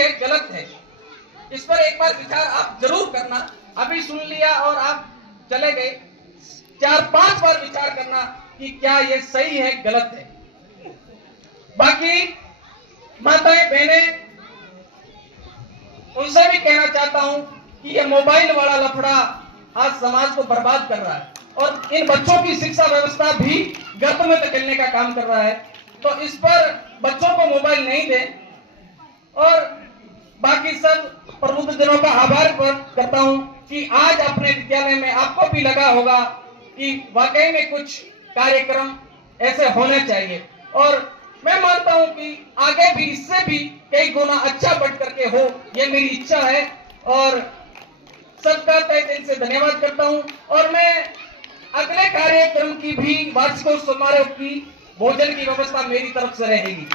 है गलत है, इस पर एक बार विचार आप जरूर करना। अभी सुन लिया और आप चले गए, 4-5 बार विचार करना कि क्या ये सही है गलत है। बाकी माताएं बहनें, उनसे भी कहना चाहता हूं कि ये मोबाइल वाला लफड़ा आज समाज को बर्बाद कर रहा है और इन बच्चों की शिक्षा व्यवस्था भी गर्त में धकेलने का काम कर रहा है। तो इस पर बच्चों को मोबाइल नहीं दें। और बाकी सब प्रबुद्धजनों का आभार करता हूं कि आज अपने विद्यालय में आपको भी लगा होगा कि वाकई में कुछ कार्यक्रम ऐसे होने चाहिए, और मैं मानता हूं कि आगे भी इससे भी कई गुना अच्छा बढ़ करके हो, ये मेरी इच्छा है। और सबका तहे दिल से धन्यवाद करता हूं। और मैं अगले कार्यक्रम की भी वार्षिकोत्सव समारोह की भोजन की व्यवस्था मेरी तरफ से रहेगी।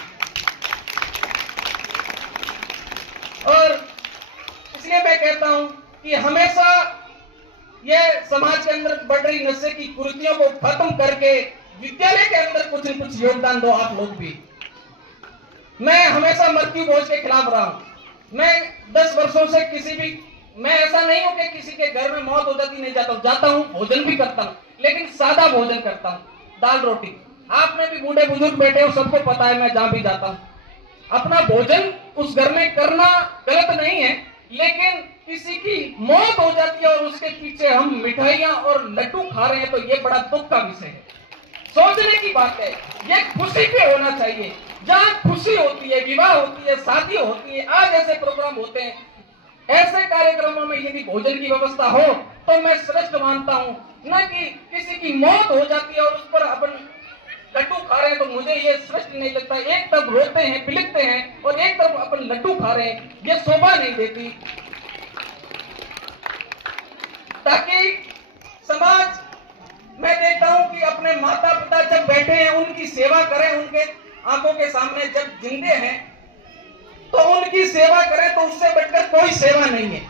और इसलिए मैं कहता हूं कि हमेशा यह समाज के अंदर बढ़ रही नशे की कुरीतियों को खत्म करके विद्यालय के अंदर कुछ न कुछ योगदान दो आप लोग भी। मैं हमेशा मृत्यु भोज के खिलाफ रहा हूं। मैं 10 वर्षों से मैं ऐसा नहीं हूं कि किसी के घर में मौत हो जाती नहीं जाता हूं, भोजन भी करता हूं, लेकिन सादा भोजन करता हूं, दाल रोटी। आप में भी बूढ़े बुजुर्ग बैठे हो, सबको पता है मैं जहां भी जाता हूं अपना भोजन उस घर में करना गलत नहीं है, लेकिन किसी की मौत हो जाती है और उसके पीछे हम मिठाइयां और लड्डू खा रहे हैं, तो ये बड़ा दुख का विषय है। सोचने की बात है, ये खुशी पे होना चाहिए। जहां खुशी होती है, विवाह होती है, शादी होती है, आज ऐसे प्रोग्राम होते हैं, ऐसे कार्यक्रमों में यदि भोजन की व्यवस्था हो तो मैं श्रेष्ठ मानता हूं। न कि किसी की मौत हो जाती है और उस पर अपन लड्डू खा रहे हैं, तो मुझे ये श्रेष्ठ नहीं लगता। एक तरफ रोते हैं, बिलखते हैं और एक तरफ अपन लड्डू खा रहे हैं, ये शोभा नहीं देती। ताकि समाज, मैं देखता हूं कि अपने माता पिता जब बैठे हैं उनकी सेवा करें, उनके आंखों के सामने जब जिंदे हैं तो उनकी सेवा करें, तो उससे बढ़कर कोई सेवा नहीं है।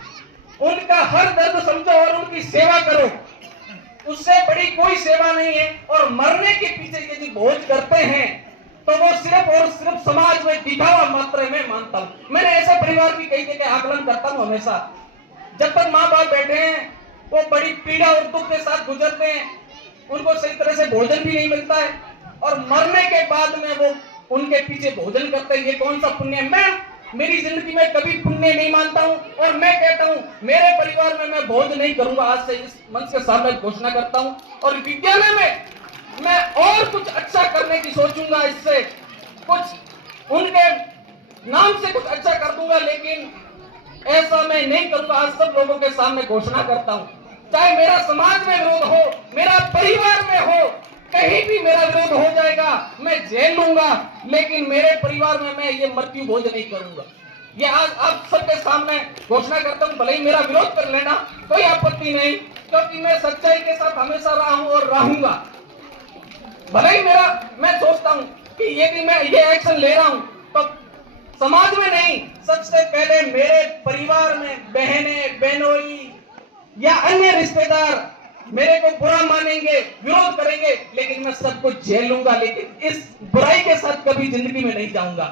उनका हर दर्द समझो और उनकी सेवा करो, उससे बड़ी कोई सेवा नहीं है। और मरने के पीछे यदि भोज करते हैं तो वो सिर्फ और सिर्फ समाज में दिखावा मात्र में मानता हूं। मैंने ऐसे परिवार भी कई जगह आकलन करता हूं हमेशा। जब तक माँ बाप बैठे हैं वो बड़ी पीड़ा और दुख के साथ गुजरते हैं, उनको सही तरह से भोजन भी नहीं मिलता है, और मरने के बाद में वो उनके पीछे भोजन करते हैं। ये कौन सा पुण्य है? मैं मेरी जिंदगी में कभी पुण्य नहीं मानता हूं, और मैं कहता हूं मेरे परिवार में मैं भोज नहीं करूंगा। आज से इस मंच के सामने घोषणा करता हूं। और विद्यालय में मैं और कुछ अच्छा करने की सोचूंगा, इससे कुछ उनके नाम से कुछ अच्छा कर दूंगा, लेकिन ऐसा मैं नहीं करूंगा। आज सब लोगों के सामने घोषणा करता हूं, चाहे मेरा समाज में विरोध हो, मेरा परिवार में हो, कहीं भी मेरा विरोध हो जाएगा, मैं झेल लूंगा, लेकिन मेरे परिवार में मैं ये मृत्यु भोज नहीं करूंगा। ये आज आप सबके सामने घोषणा करता हूं। भले ही मेरा विरोध कर लेना, कोई आपत्ति नहीं, क्योंकि मैं सच्चाई के साथ हमेशा रहा हूं और रहूंगा। भले ही मैं सोचता हूं कि यदि मैं ये एक्शन ले रहा हूं तो समाज में नहीं, सबसे पहले मेरे परिवार में बहनें, बहनोई या अन्य रिश्तेदार मेरे को बुरा मानेंगे, विरोध करेंगे, लेकिन मैं सब कुछ झेल लूंगा, लेकिन इस बुराई के साथ कभी जिंदगी में नहीं जाऊंगा।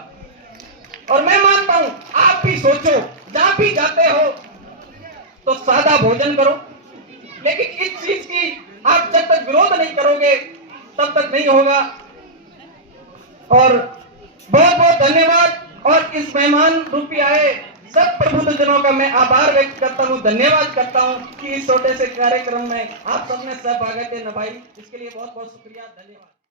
और मैं मानता हूं आप भी सोचो, जहां भी जाते हो तो सादा भोजन करो, लेकिन इस चीज की आप जब तक विरोध नहीं करोगे तब तक नहीं होगा। और बहुत बहुत धन्यवाद। और इस मेहमान रूपी आए सब प्रबुद्धजनों का मैं आभार व्यक्त करता हूं, धन्यवाद करता हूं कि इस छोटे से कार्यक्रम में आप सबने सहभागिता निभाई। इसके लिए बहुत बहुत शुक्रिया, धन्यवाद।